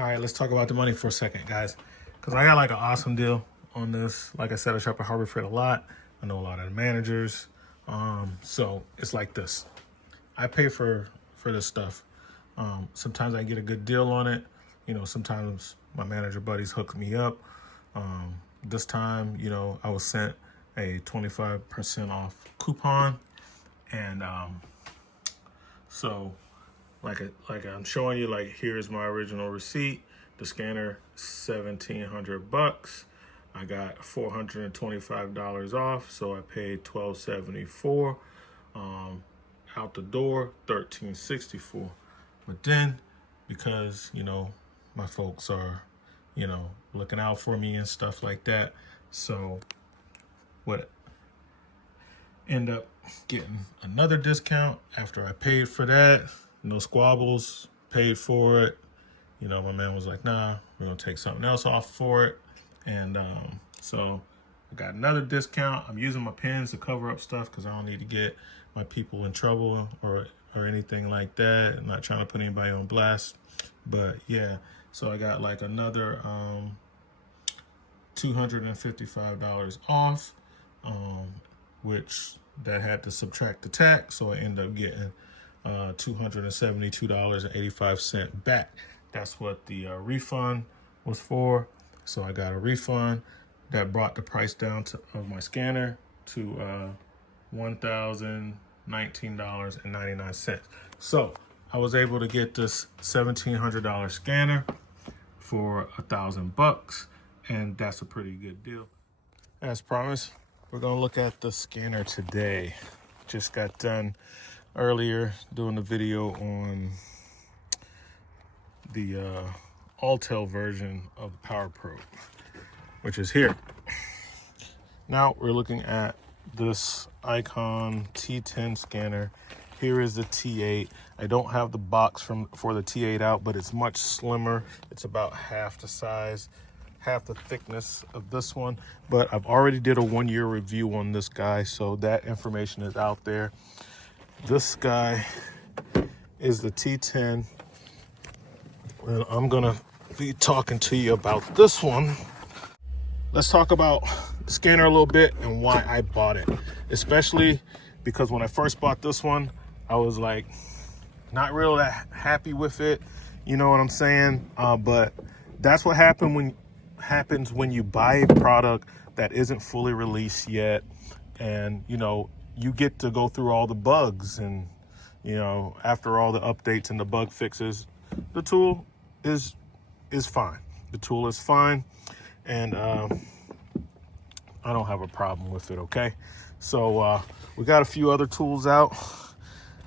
All right, let's talk about the money for a second, guys, because I got like an awesome deal on this. Like I said, I shop at Harbor Freight a lot. I know a lot of the managers. So it's like this. I pay for this stuff. Sometimes I get a good deal on it. You know, sometimes my manager buddies hook me up. This time, you know, I was sent a 25% off coupon. And so like I'm showing you, like, here's my original receipt. The scanner, $1,700. I got $425 off, so I paid $1,274. Out the door, $1,364. But then, because, you know, my folks are, you know, looking out for me and stuff like that, so what end up getting another discount after I paid for that. No squabbles, paid for it. You know, my man was like, nah, we're gonna take something else off for it. And so I got another discount. I'm using my pins to cover up stuff because I don't need to get my people in trouble or anything like that. I'm not trying to put anybody on blast. But yeah, so I got like another $255 off, which that had to subtract the tax, so I ended up getting $272.85 back. That's what the refund was for. So I got a refund that brought the price down of my scanner to $1,019.99. So I was able to get this $1,700 scanner for $1,000, and that's a pretty good deal. As promised, we're gonna look at the scanner today. Just got done earlier doing the video on the Alltel version of the Power Probe, which is here. Now we're looking at this ICON T10 scanner. Here is the T8. I don't have the box for the T8 out, but it's much slimmer. It's about half the size, half the thickness of this one. But I've already did a 1-year review on this guy, so that information is out there. This guy is the T10, and I'm gonna be talking to you about this one. Let's talk about the scanner a little bit and why I bought it, especially because when I first bought this one, I was like not real that happy with it. You know what I'm saying? But that's what happens when you buy a product that isn't fully released yet, and you know, you get to go through all the bugs, and you know, after all the updates and the bug fixes, the tool is fine. The tool is fine, and I don't have a problem with it. Okay, so we got a few other tools out.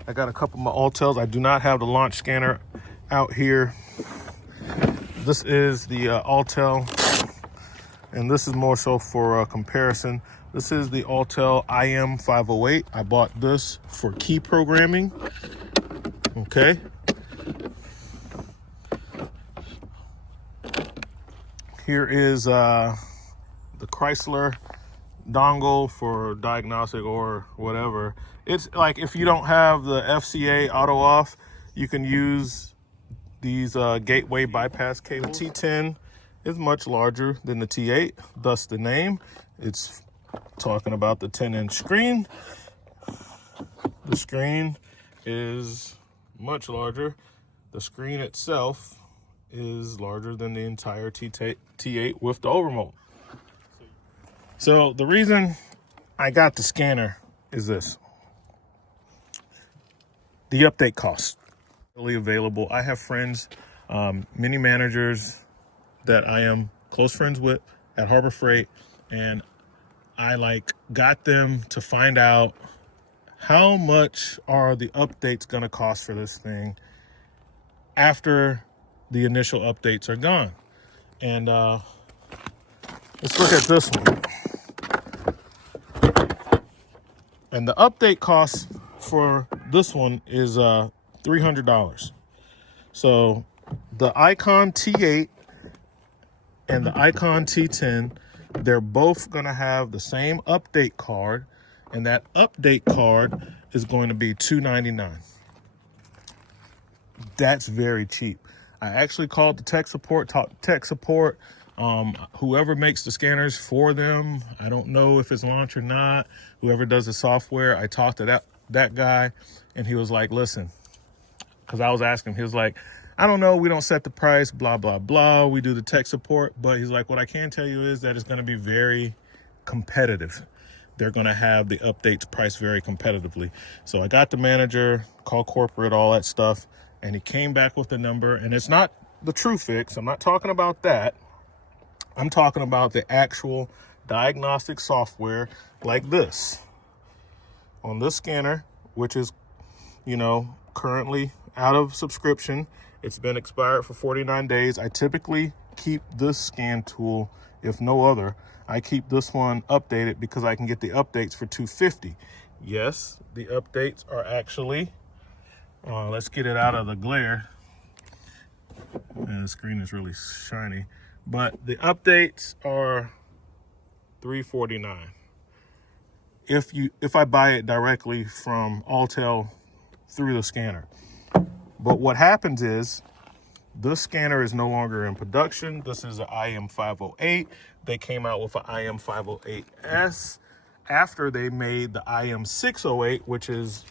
I got a couple of my Alltels. I do not have the launch scanner out here. This is the Alltel, and this is more so for comparison. This is the Alltel IM508. I bought this for key programming. Okay. Here is the Chrysler dongle for Diagnostics or whatever. It's like, if you don't have the FCA auto off, you can use these gateway bypass cables. The T10 is much larger than the T8, thus the name. It's talking about the 10-inch screen. The screen is much larger. The screen itself is larger than the entire T8 with the overmold. So the reason I got the scanner is this: the update cost. Really available. I have friends, many managers that I am close friends with at Harbor Freight, and I got them to find out how much are the updates gonna cost for this thing after the initial updates are gone. And let's look at this one. And the update cost for this one is $300. So the ICON T8 and the ICON T10, they're both gonna have the same update card, and that update card is going to be $299. That's very cheap. I actually called the tech support, talked to tech support, whoever makes the scanners for them. I don't know if it's launch or not. Whoever does the software, I talked to that guy, and he was like, listen, because I was asking him, he was like, I don't know, we don't set the price, blah, blah, blah. We do the tech support. But he's like, what I can tell you is that it's going to be very competitive. They're going to have the updates priced very competitively. So I got the manager, called corporate, all that stuff, and he came back with the number. And it's not the true fix. I'm not talking about that. I'm talking about the actual diagnostic software like this. On this scanner, which is, currently out of subscription. It's been expired for 49 days. I typically keep this scan tool, if no other. I keep this one updated because I can get the updates for $250. Yes, the updates are actually, let's get it out of the glare. And the screen is really shiny. But the updates are $349. If I buy it directly from Alltel through the scanner. But what happens is this scanner is no longer in production. This is an IM508. They came out with an IM508S after they made the IM608, which is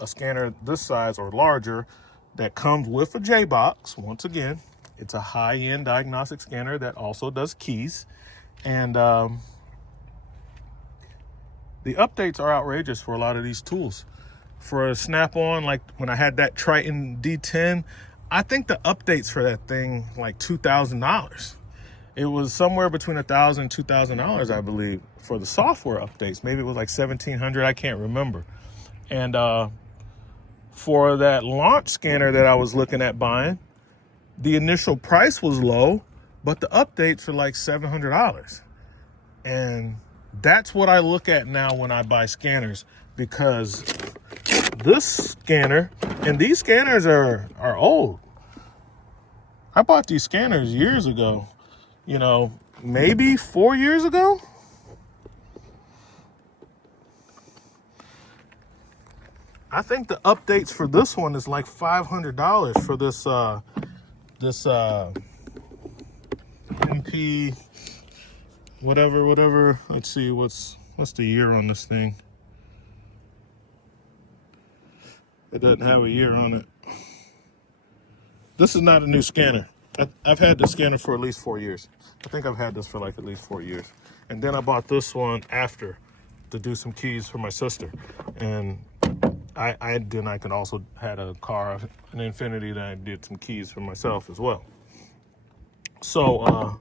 a scanner this size or larger that comes with a J box. Once again, it's a high-end diagnostic scanner that also does keys. And the updates are outrageous for a lot of these tools. For a Snap-on, like when I had that Triton D10, I think the updates for that thing like $2,000. It was somewhere between $1,000 and $2,000, I believe, for the software updates. Maybe it was like $1,700. I can't remember. And for that launch scanner that I was looking at buying, the initial price was low, but the updates are like $700. And that's what I look at now when I buy scanners, because this scanner, and these scanners are old. I bought these scanners years ago, maybe 4 years ago. I think the updates for this one is like $500 for this MP whatever. Let's see, what's the year on this thing? It doesn't have a year on it. This is not a new scanner. I've had this scanner for at least 4 years. I think I've had this for like at least 4 years. And then I bought this one after to do some keys for my sister. And I can also had a car, an Infinity, that I did some keys for myself as well. So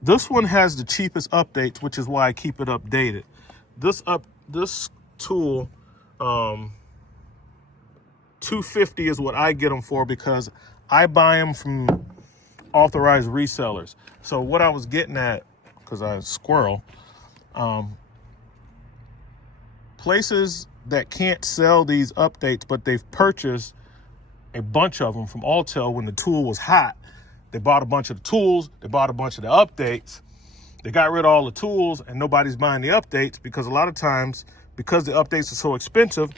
this one has the cheapest updates, which is why I keep it updated. This tool, $250 is what I get them for, because I buy them from authorized resellers. So what I was getting at, because I squirrel, places that can't sell these updates, but they've purchased a bunch of them from Alltel when the tool was hot. They bought a bunch of the tools, they bought a bunch of the updates, they got rid of all the tools, and nobody's buying the updates, because a lot of times, because the updates are so expensive,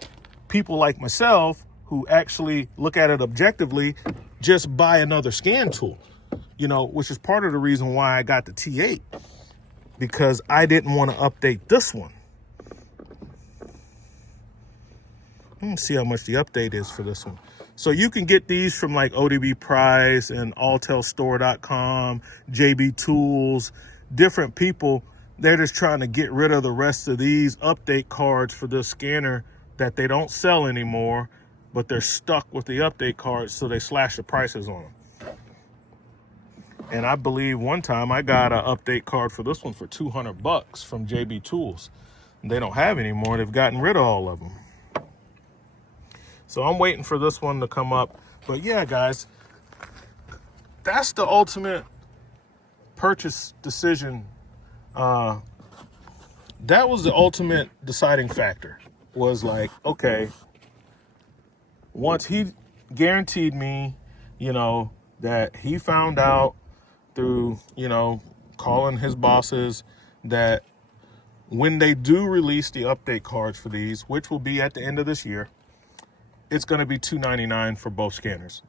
people like myself who actually look at it objectively just buy another scan tool, which is part of the reason why I got the T8, because I didn't want to update this one. Let's see how much the update is for this one. So you can get these from like ODB Price and AlltelStore.com, JB Tools, different people. They're just trying to get rid of the rest of these update cards for this scanner that they don't sell anymore, but they're stuck with the update cards, so they slash the prices on them. And I believe one time I got an update card for this one for $200 from JB Tools. They don't have any more. They've gotten rid of all of them. So I'm waiting for this one to come up. But yeah, guys, that's the ultimate purchase decision. That was the ultimate deciding factor. Was like, okay, once he guaranteed me, that he found out through, calling his bosses, that when they do release the update cards for these, which will be at the end of this year, it's going to be $299 for both scanners.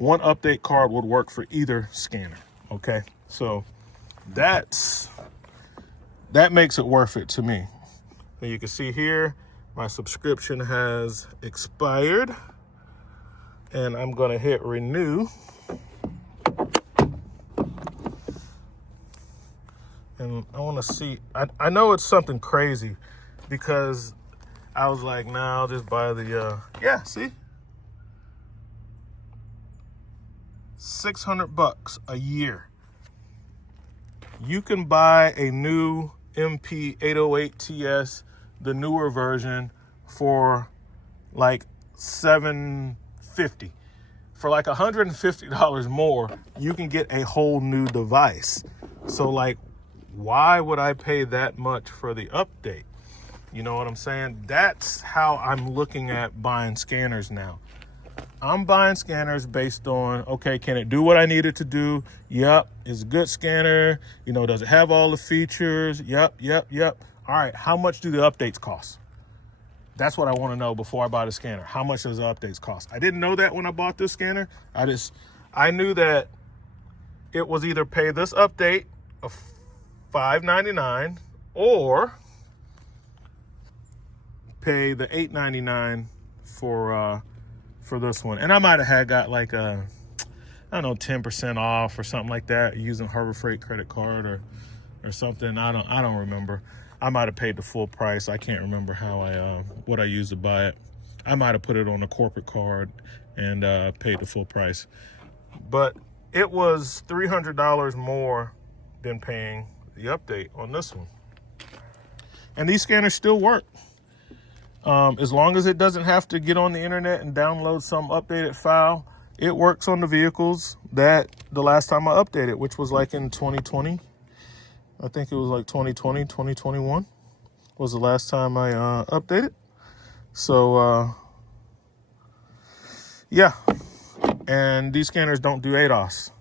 one update card would work for either scanner. Okay, so that makes it worth it to me. And you can see here, my subscription has expired, and I'm gonna hit renew. And I wanna see, I know it's something crazy because I was like, nah, I'll just buy the, yeah, see? $600 a year. You can buy a new MP808TS, the newer version, for like $750. For like $150 more, you can get a whole new device. So like, why would I pay that much for the update? You know what I'm saying? That's how I'm looking at buying scanners now. I'm buying scanners based on, okay, can it do what I need it to do? Yep. It's a good scanner. You know, does it have all the features? Yep. All right, how much do the updates cost? That's what I want to know before I buy the scanner. How much does the updates cost? I didn't know that when I bought this scanner. I knew that it was either pay this update of $5.99 or pay the $8.99 for this one. And I might have got like a, I don't know, 10% off or something like that using Harbor Freight credit card or something. I don't remember. I might have paid the full price. I can't remember how what I used to buy it. I might have put it on a corporate card and paid the full price. But it was $300 more than paying the update on this one. And these scanners still work. As long as it doesn't have to get on the internet and download some updated file, it works on the vehicles that the last time I updated, which was like in 2020. I think it was like 2020, 2021 was the last time I updated. So, yeah. And these scanners don't do ADOS.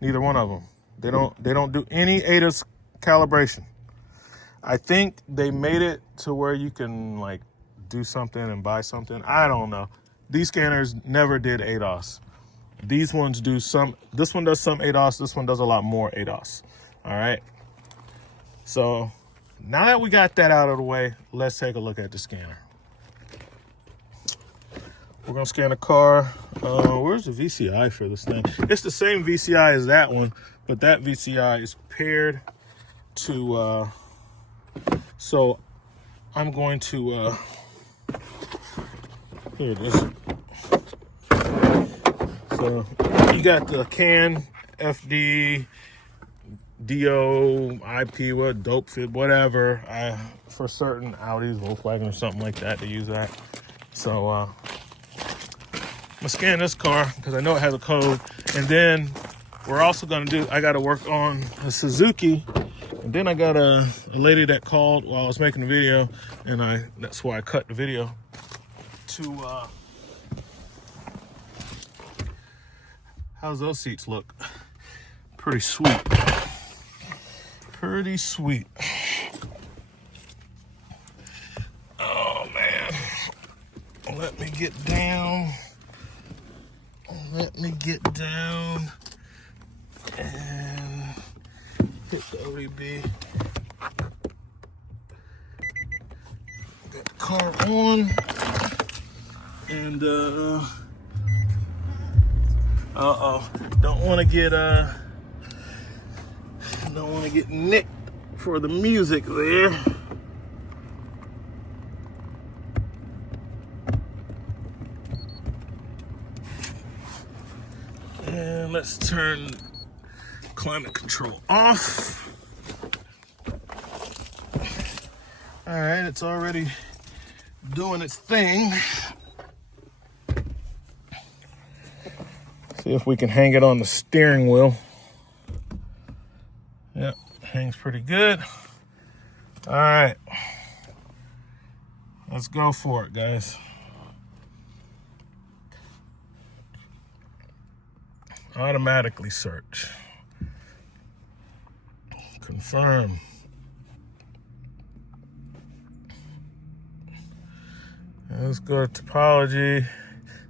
Neither one of them. They don't do any ADOS calibration. I think they made it to where you can like do something and buy something. I don't know. These scanners never did ADOS. These ones do some. This one does some ADOS. This one does a lot more ADOS. All right. So now that we got that out of the way, let's take a look at the scanner. We're gonna scan a car. Where's the VCI for this thing? It's the same VCI as that one, but that VCI is paired to. So I'm going to. Here it is. So you got the CAN, FD, DO, IP, what, dope fit, whatever. For certain Audis, Volkswagen, or something like that, to use that. So I'm gonna scan this car because I know it has a code, and then we're also gonna do. I got to work on a Suzuki, and then I got a lady that called while I was making the video, and that's why I cut the video to. How's those seats look? Pretty sweet. Pretty sweet. Oh man. Let me get down. Let me get down and hit the ODB. Got the car on and don't want to get nicked for the music there. And let's turn climate control off. All right, it's already doing its thing. See if we can hang it on the steering wheel. Yep, hangs pretty good. All right, let's go for it, guys. Automatically search. Confirm. Let's go to topology.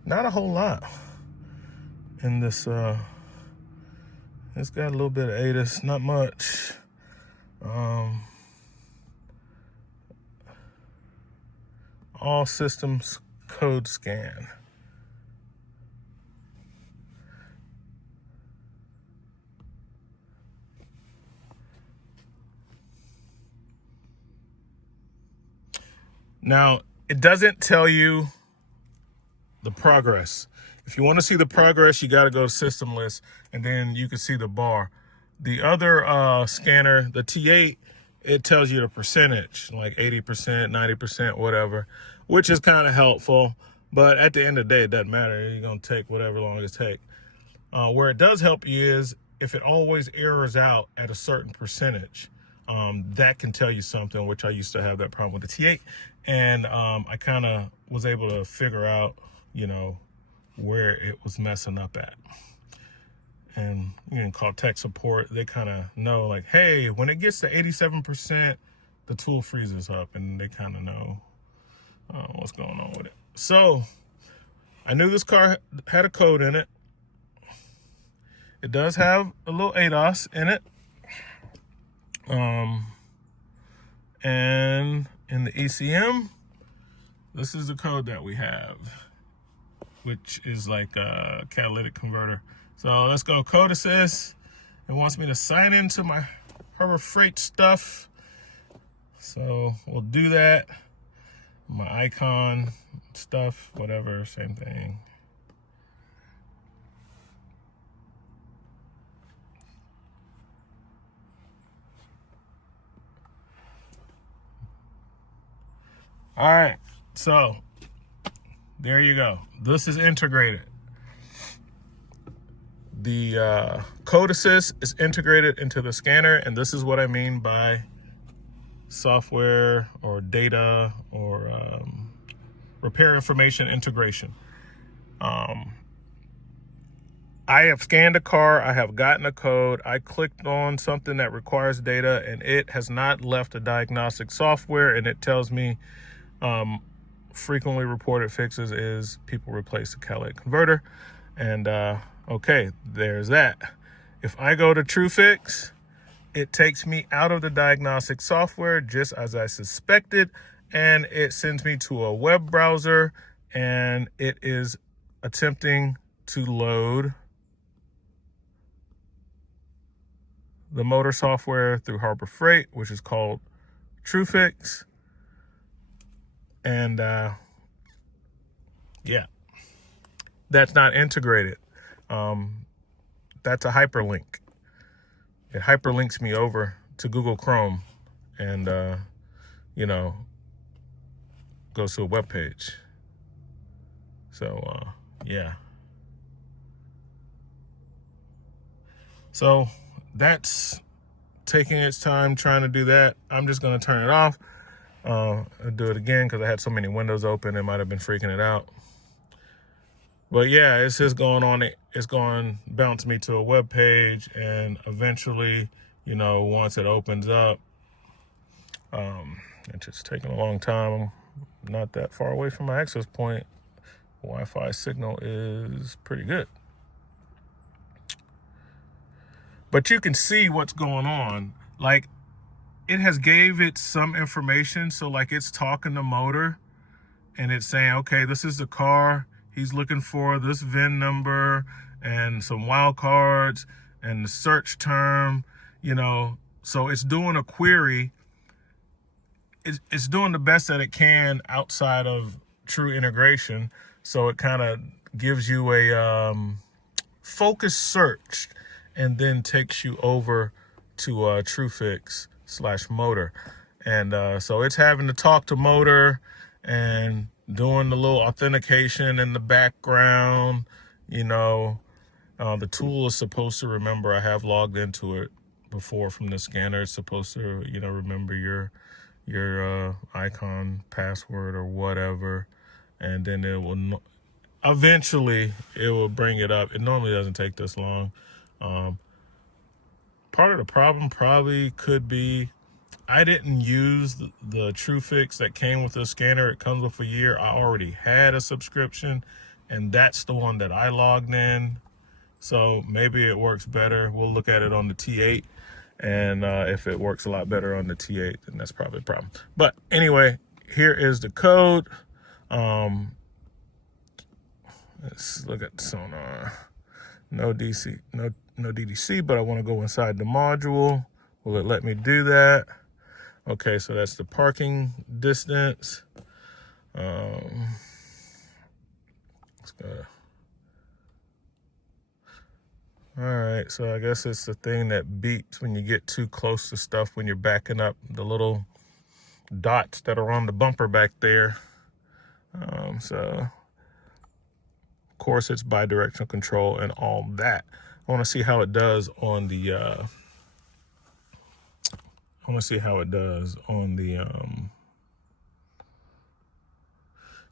Not a whole lot. in this, it's got a little bit of ADAS, not much. All systems code scan. Now, it doesn't tell you the progress. If you want to see the progress, you got to go to system list, and then you can see the bar. The other scanner, the T8, it tells you the percentage, like 80%, 90%, whatever, which is kind of helpful. But at the end of the day, it doesn't matter. You're going to take whatever long it takes. Where it does help you is if it always errors out at a certain percentage. That can tell you something, which I used to have that problem with the T8. And I kind of was able to figure out, you know, where it was messing up at. And you can call tech support. They kind of know, like, hey, when it gets to 87%, the tool freezes up, and they kind of know what's going on with it. So I knew this car had a code in it. It does have a little ADAS in it. And in the ECM, this is the code that we have, which is like a catalytic converter. So let's go code assist. It wants me to sign into my Harbor Freight stuff. So we'll do that. My ICON stuff, whatever, same thing. All right, so there you go. This is integrated. The code assist is integrated into the scanner, and this is what I mean by software or data or repair information integration. I have scanned a car, I have gotten a code, I clicked on something that requires data, and it has not left a diagnostic software, and it tells me frequently reported fixes is people replace the catalytic converter. And okay, there's that. If I go to TrueFix, it takes me out of the diagnostic software just as I suspected, and it sends me to a web browser, and it is attempting to load the motor software through Harbor Freight, which is called TrueFix. And yeah, that's not integrated. That's a hyperlink. It hyperlinks me over to Google Chrome and, you know, goes to a web page. So, yeah. So that's taking its time trying to do that. I'm just going to turn it off. I'll do it again because I had so many windows open. It might have been freaking it out. But yeah, it's just going on. It's going to bounce me to a web page, and eventually, you know, once it opens up, it's just taking a long time. I'm not that far away from my access point. Wi-Fi signal is pretty good. But you can see what's going on. Like, it has gave it some information. So like it's talking to motor and it's saying, okay, this is the car. He's looking for this VIN number and some wild cards and the search term, you know. So it's doing a query. It's doing the best that it can outside of true integration. So it kind of gives you a focused search and then takes you over to TrueFix/motor. And so it's having to talk to motor and doing the little authentication in the background. You know, the tool is supposed to remember I have logged into it before from the scanner. It's supposed to, you know, remember your ICON password or whatever, and then it will eventually it will bring it up. It normally doesn't take this long. Part of the problem probably could be I didn't use the TrueFix that came with the scanner. It comes with a year. I already had a subscription, and that's the one that I logged in. So maybe it works better. We'll look at it on the T8. And if it works a lot better on the T8, then that's probably a problem. But anyway, here is the code. Let's look at the sonar. No DC, no DDC, but I want to go inside the module. Will it let me do that? Okay, so that's the parking distance. Let's go. All right, so I guess it's the thing that beeps when you get too close to stuff when you're backing up, the little dots that are on the bumper back there. So, of course, it's bidirectional control and all that. I want to see how it does on the,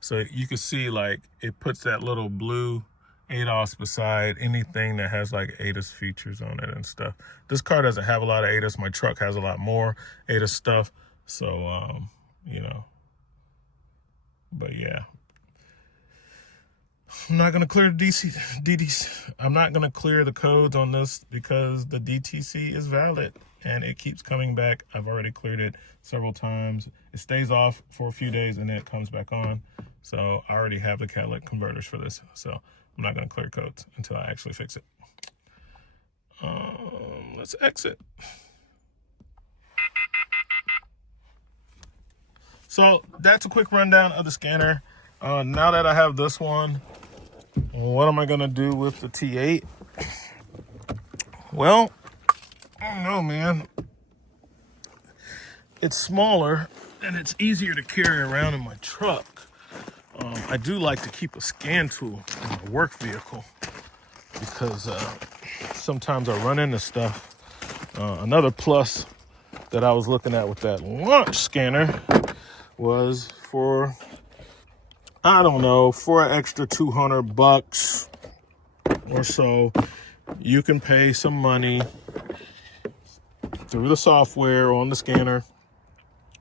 so you can see like it puts that little blue ADAS beside anything that has like ADAS features on it and stuff. This car doesn't have a lot of ADAS. My truck has a lot more ADAS stuff. So, you know, but yeah. I'm not going to clear the DDC. I'm not going to clear the codes on this because the DTC is valid and it keeps coming back. I've already cleared it several times. It stays off for a few days and then it comes back on. So I already have the catalytic converters for this. So I'm not going to clear codes until I actually fix it. Let's exit. So that's a quick rundown of the scanner. Now that I have this one, what am I going to do with the T8? Well, I don't know, man. It's smaller and it's easier to carry around in my truck. I do like to keep a scan tool in my work vehicle because sometimes I run into stuff. Another plus that I was looking at with that launch scanner was for, I don't know, for an extra $200 or so, you can pay some money through the software on the scanner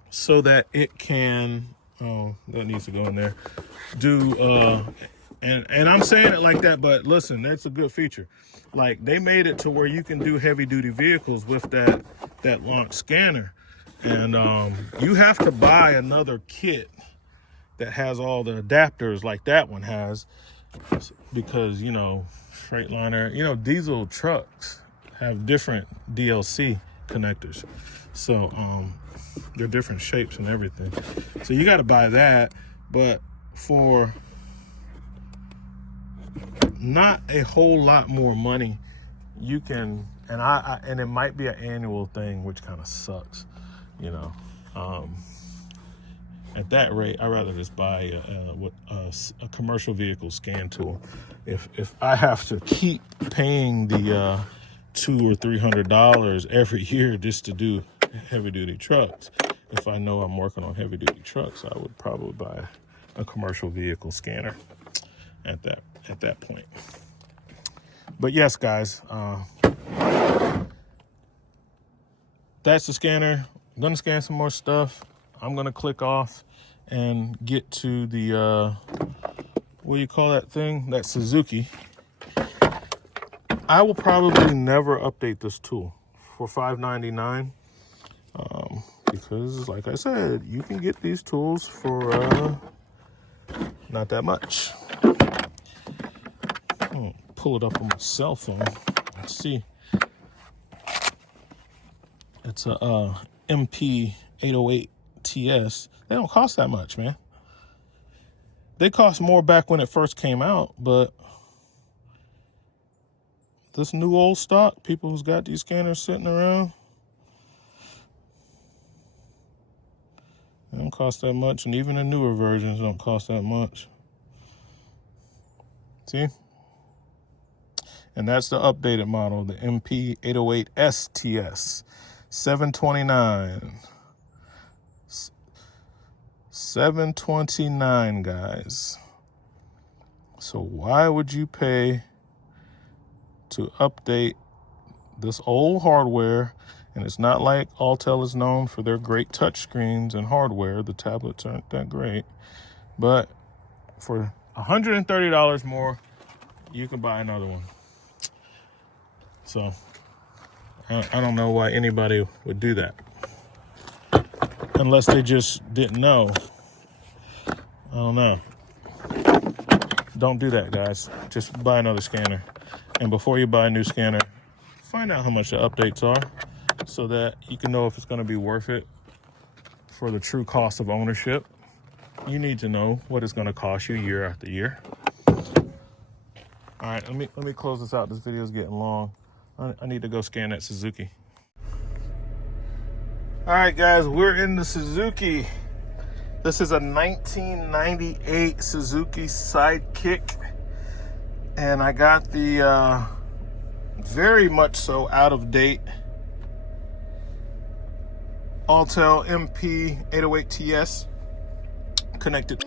so that it can, oh, that needs to go in there, do, and I'm saying it like that, but listen, that's a good feature. Like, they made it to where you can do heavy duty vehicles with that launch scanner. And you have to buy another kit that has all the adapters like that one has, because, you know, Freightliner, you know, diesel trucks have different DLC connectors. So they're different shapes and everything. So you got to buy that, but for not a whole lot more money, you can, and it might be an annual thing, which kind of sucks, you know. At that rate, I'd rather just buy a commercial vehicle scan tool. If I have to keep paying the $200 or $300 every year just to do heavy duty trucks, if I know I'm working on heavy duty trucks, I would probably buy a commercial vehicle scanner at that point. But yes, guys, that's the scanner. I'm gonna scan some more stuff. I'm gonna click off and get to the what do you call that thing? That Suzuki. I will probably never update this tool for $5.99 because, like I said, you can get these tools for not that much. I'll pull it up on my cell phone. Let's see. It's a MP 808 TS. They don't cost that much, man. They cost more back when it first came out, but this new old stock, people who's got these scanners sitting around, they don't cost that much, and even the newer versions don't cost that much. See? And that's the updated model, the MP 808 STS 729. 729, guys. So why would you pay to update this old hardware? And it's not like Autel is known for their great touchscreens and hardware. The tablets aren't that great. But for $130 more, you can buy another one. So I don't know why anybody would do that. Unless they just didn't know. I don't know. Don't do that, guys. Just buy another scanner. And before you buy a new scanner, find out how much the updates are so that you can know if it's going to be worth it for the true cost of ownership. You need to know what it's going to cost you year after year. All right, let me close this out. This video is getting long. I need to go scan that Suzuki. All right, guys, we're in the Suzuki. This is a 1998 Suzuki Sidekick. And I got the very much so out of date Autel MP 808TS connected.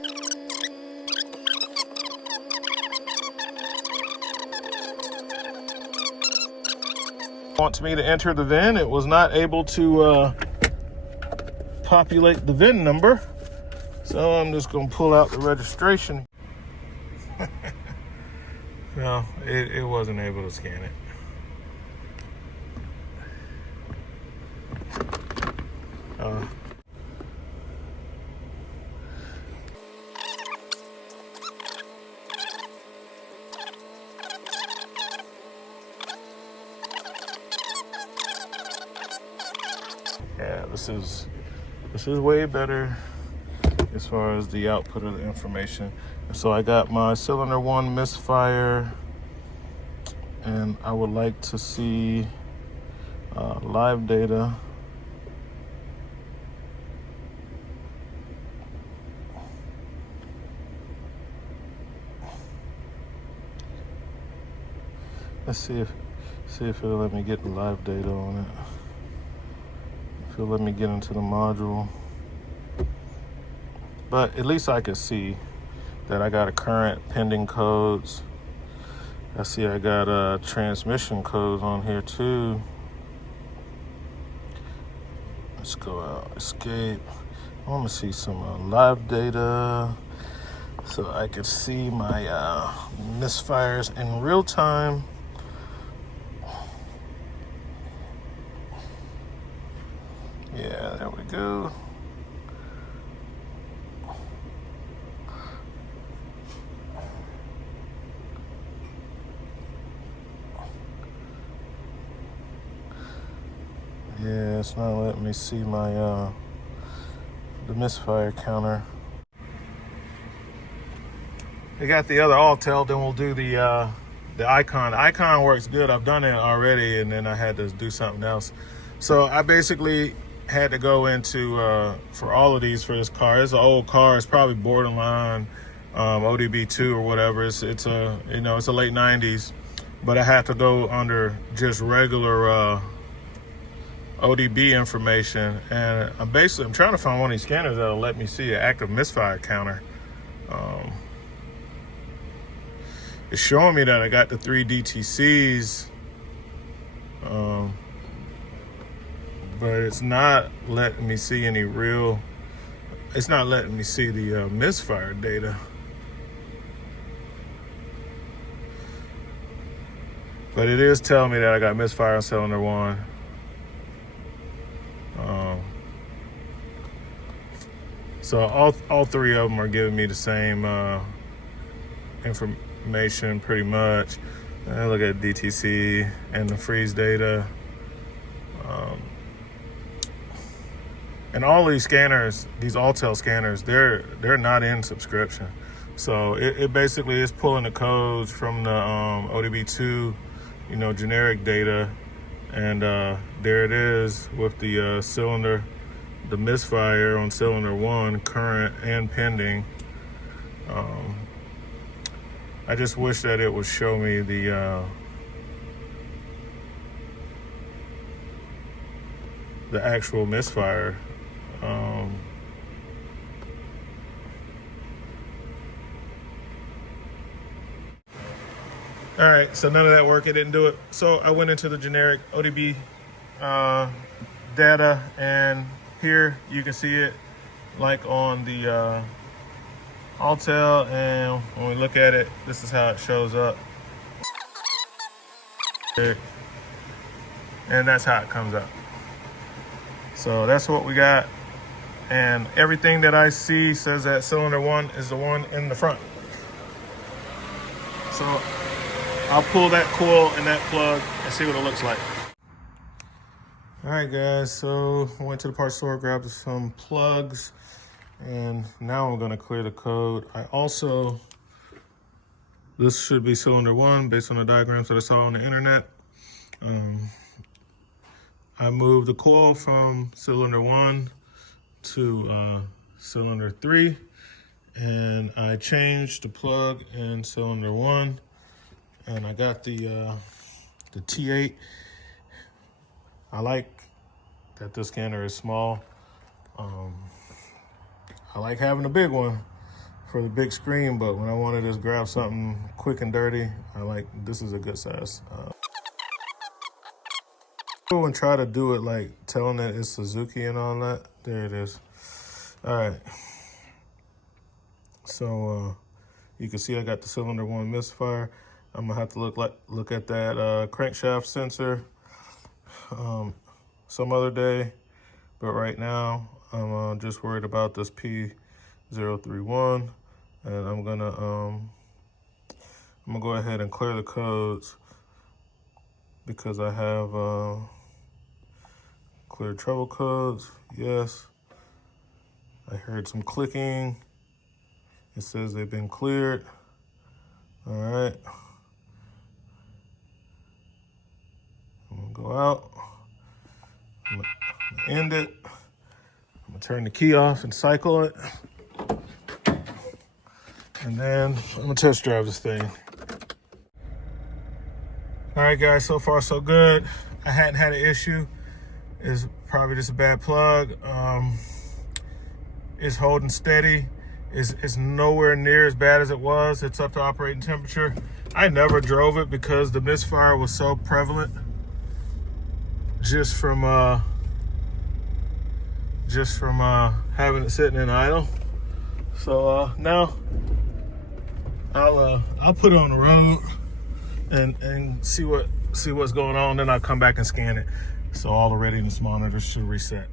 Wants me to enter the VIN. It was not able to populate the VIN number. So I'm just gonna pull out the registration. No, it wasn't able to scan it. Yeah, this is way better as far as the output of the information. So I got my cylinder 1 misfire, and I would like to see live data. Let's see if it'll let me get the live data on it. If it'll let me get into the module. But at least I can see that I got a current pending codes. I see I got transmission codes on here too. Let's go out, escape. I want to see some live data so I could see my misfires in real time. Yeah, there we go. Yeah, it's not letting me see my the misfire counter. We got the other Autel, then we'll do the ICON. The ICON works good. I've done it already, and then I had to do something else. So I basically had to go into for all of these for this car. It's an old car. It's probably borderline ODB2 or whatever. It's a it's a late 90s, but I had to go under just regular ODB information, and I'm trying to find one of these scanners that'll let me see an active misfire counter. It's showing me that I got the 3 DTCs, but it's not letting me see any real. It's not letting me see the misfire data. But it is telling me that I got misfire on cylinder 1. So all three of them are giving me the same information pretty much. I look at DTC and the freeze data. And all these scanners, these Autel scanners, they're not in subscription. So it basically is pulling the codes from the ODB2, generic data, and there it is with the cylinder, the misfire on cylinder 1, current and pending. I just wish that it would show me the actual misfire. All right, so none of that worked. It didn't do it. So I went into the generic ODB data, and here you can see it like on the Autel, and when we look at it, this is how it shows up. and that's how it comes out. So that's what we got. And everything that I see says that cylinder 1 is the one in the front. So I'll pull that coil and that plug and see what it looks like. All right, guys, so I went to the parts store, grabbed some plugs, and now I'm gonna clear the code. This should be cylinder 1 based on the diagrams that I saw on the internet. I moved the coil from cylinder 1 to cylinder 3, and I changed the plug in cylinder 1, and I got the T8. I like that this scanner is small. I like having a big one for the big screen, but when I want to just grab something quick and dirty, this is a good size. Go and try to do it like telling that it's Suzuki and all that. There it is. All right. So you can see I got the cylinder 1 misfire. I'm gonna have to look at that crankshaft sensor some other day, but right now I'm just worried about this P031, and I'm gonna go ahead and clear the codes because I have clear trouble codes. Yes, I heard some clicking. It says they've been cleared. All right, I'm gonna go out. I'm gonna end it. I'm gonna turn the key off and cycle it. And then I'm gonna test drive this thing. All right, guys, so far so good. I hadn't had an issue. It's probably just a bad plug. It's holding steady. It's nowhere near as bad as it was. It's up to operating temperature. I never drove it because the misfire was so prevalent just from having it sitting in idle. So now I'll put it on the road and see what's going on. Then I'll come back and scan it. So all the readiness monitors should reset.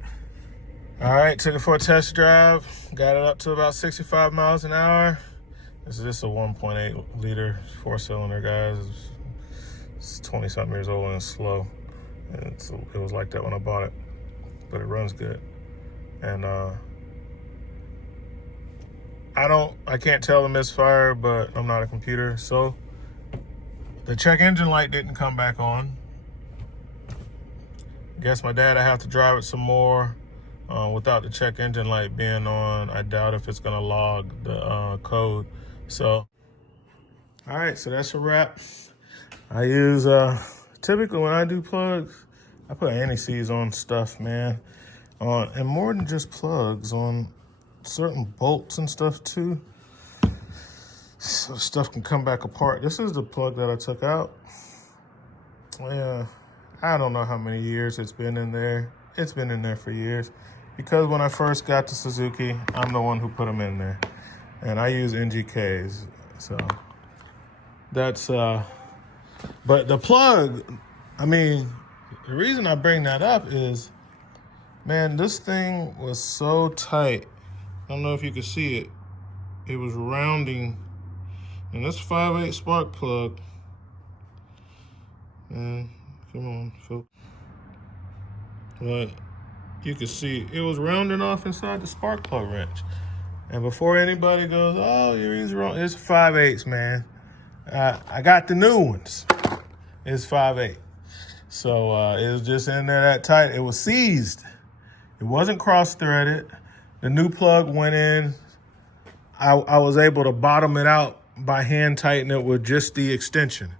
All right, took it for a test drive. Got it up to about 65 miles an hour. This is just a 1.8 liter 4-cylinder, guys. It's 20 something years old and it's slow. And it was like that when I bought it, but it runs good. And I can't tell the misfire, but I'm not a computer. So the check engine light didn't come back on. Guess my dad, I have to drive it some more without the check engine light being on. I doubt if it's gonna log the code. So, all right, so that's a wrap. I use, typically when I do plugs, I put anti-seize on stuff, man. And more than just plugs, on certain bolts and stuff too. So stuff can come back apart. This is the plug that I took out. Yeah, I don't know how many years it's been in there. It's been in there for years. Because when I first got to Suzuki, I'm the one who put them in there. And I use NGKs, so that's, but the plug, I mean, the reason I bring that up is, man, this thing was so tight. I don't know if you can see it. It was rounding. And this 5/8 spark plug, man, come on, folks. But you can see it was rounding off inside the spark plug wrench. And before anybody goes, oh, you're wrong, it's 5/8, man. I got the new ones. It's 5/8. So it was just in there that tight. It was seized. It wasn't cross-threaded. The new plug went in. I was able to bottom it out by hand tightening it with just the extension.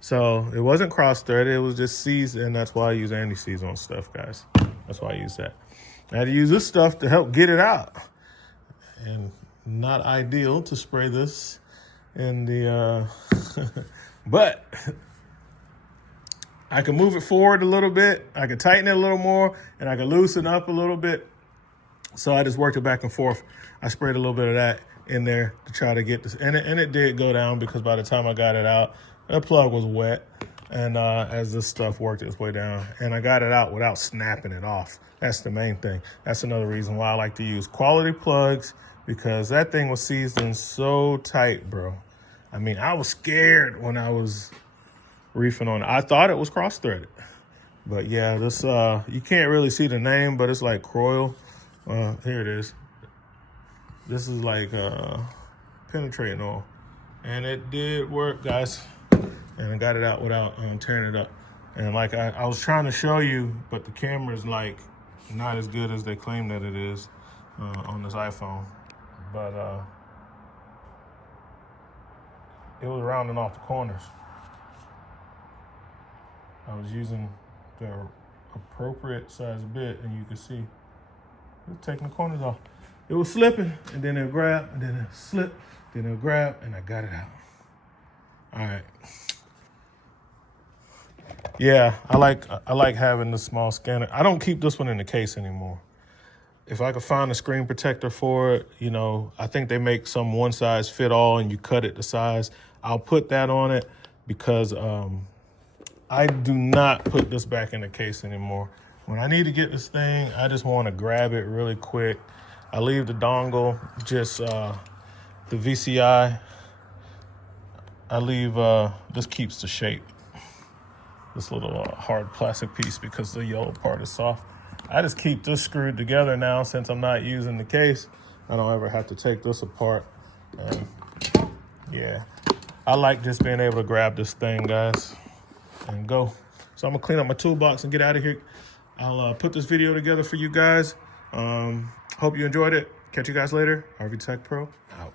So it wasn't cross-threaded. It was just seized, and that's why I use anti-seize on stuff, guys. That's why I use that. I had to use this stuff to help get it out. And not ideal to spray this in the, but I can move it forward a little bit. I can tighten it a little more, and I can loosen up a little bit. So I just worked it back and forth. I sprayed a little bit of that in there to try to get this, and it did go down because by the time I got it out, that plug was wet. And as this stuff worked its way down, and I got it out without snapping it off. That's the main thing. That's another reason why I like to use quality plugs, because that thing was seasoned so tight, bro. I mean, I was scared when I was reefing on it. I thought it was cross-threaded. But yeah, this, you can't really see the name, but it's like Croyle. Here it is. This is like penetrating oil. And it did work, guys. And I got it out without tearing it up. And like I was trying to show you, but the camera's like not as good as they claim that it is on this iPhone. But it was rounding off the corners. I was using the appropriate size bit, and you can see it was taking the corners off. It was slipping, and then it'll grab, and then it'll slip, then it'll grab, and I got it out. All right. Yeah, I like having the small scanner. I don't keep this one in the case anymore. If I could find a screen protector for it, you know, I think they make some one size fit all and you cut it to size. I'll put that on it because I do not put this back in the case anymore. When I need to get this thing, I just want to grab it really quick. I leave the dongle, just the VCI. I leave, this keeps the shape. This little hard plastic piece because the yellow part is soft. I just keep this screwed together now since I'm not using the case. I don't ever have to take this apart. And yeah, I like just being able to grab this thing, guys, and go. So I'm gonna clean up my toolbox and get out of here. I'll put this video together for you guys. Hope you enjoyed it. Catch you guys later. RV Tech Pro out.